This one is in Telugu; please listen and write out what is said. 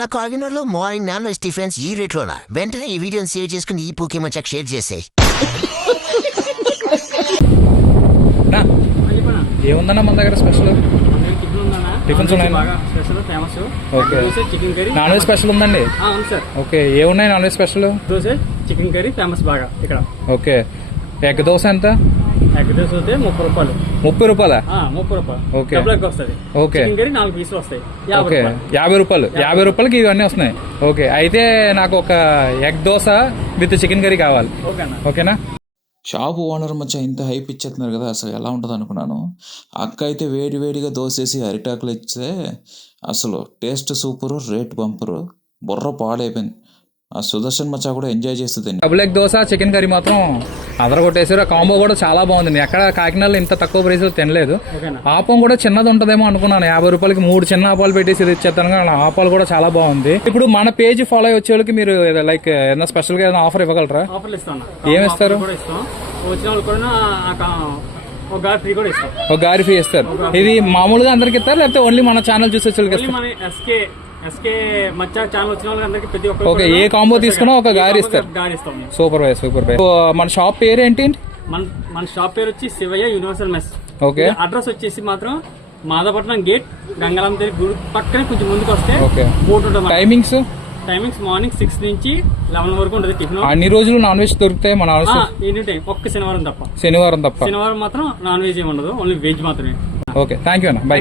మన కాకినాడలో మార్నింగ్ నాన్ వెజ్ టిఫిన్స్ ఈ రేట్లోనా? వెంటనే ఈ వీడియోని సేవ్ చేసుకుని ఈ పూకేమో చెక్ షేర్ చేసేయి. ఏముందన్నా మన దగ్గర స్పెషల్ టిఫిన్స్ ఉన్నాయి. ఓకే, నాన్ వెజ్ స్పెషల్ ఉందండి. ఓకే, ఏమున్నాయి non veg special? Dosa, chicken curry famous బాగా ఇక్కడ. ఓకే, ఎగ్ దోశ ఎంత? ఎగ్ దోశ అయితే 30 రూపాయలు. 30 రూపాయలా? 30 రూపాయలు. ఓకే, వస్తుంది. ఓకే, చికెన్ కర్రీ 4 పీసులు వస్తాయి. ఓకే, 50 రూపాయలు. 50 రూపాయలకి ఇవన్నీ వస్తున్నాయి. ఓకే, అయితే నాకు ఒక egg dosa with chicken curry కావాలి. ఓకేనా? షాపు ఓనర్ మధ్య ఇంత హైప్ ఇచ్చేస్తున్నారు కదా, అసలు ఎలా ఉంటుంది అనుకున్నాను. అక్క అయితే వేడిగా దోసేసి అరిటాకులు ఇస్తే అసలు టేస్ట్ సూపరు, రేట్ బంపరు, బుర్ర పాడైపోయింది. ఆ సుదర్శన్ మచ్చా కూడా ఎంజాయ్ చేస్తుంది. Double egg dosa chicken curry మాత్రం అదరగొట్టేసారు. ఆ కాంబో కూడా చాలా బాగుంది. ఎక్కడ కాకినాడలో ఇంత తక్కువ ప్రైస్ లో తినలేదు. ఆపం కూడా చిన్నది ఉంటదేమో అనుకున్నాను. 50 రూపాయలకి 3 చిన్న ఆపాలు పెట్టేసి ఇది ఇచ్చేస్తాను. కానీ ఆపాలు కూడా చాలా బాగుంది. ఇప్పుడు మన పేజ్ ఫాలో అయ్యి వచ్చే వాళ్ళకి మీరు లైక్ ఏదైనా స్పెషల్ గా ఏదైనా ఆఫర్ ఇవ్వగలరా? ఏమి ఇస్తారు? ఒక గారి ఫ్రీ ఇస్తారు. ఇది మామూలుగా అందరికి ఇస్తారు లేకపోతే ఓన్లీ మన ఛానల్ చూసే వాళ్ళకి ఇస్తారు? ఓకే, ఏ కాంబో తీసుకున్నా ఒక గారి ఇస్తారు. Super boy, super boy. మన షాప్ పేరు ఏంటి? మన షాప్ పేరు వచ్చి Shivayya universal mess. Okay, address వచ్చేసి మాత్రం మాదాపట్నం గేట్, గంగారాం గుడి పక్కనే కొంచెం ముందుకు వస్తే టైమింగ్స్ మార్నింగ్ 6 నుంచి 11 వరకు ఉంటుంది. టిఫిన్ అన్ని రోజులు నాన్ వెజ్ దొరుకుతాయి మన ఎనీ టైం, ఒక్క శనివారం తప్ప. శనివారం మాత్రం నాన్ వెజ్ ఏమి ఉండదు, ఓన్లీ వెజ్ మాత్రమే. ఓకే, థ్యాంక్ యూ అన్న, బై.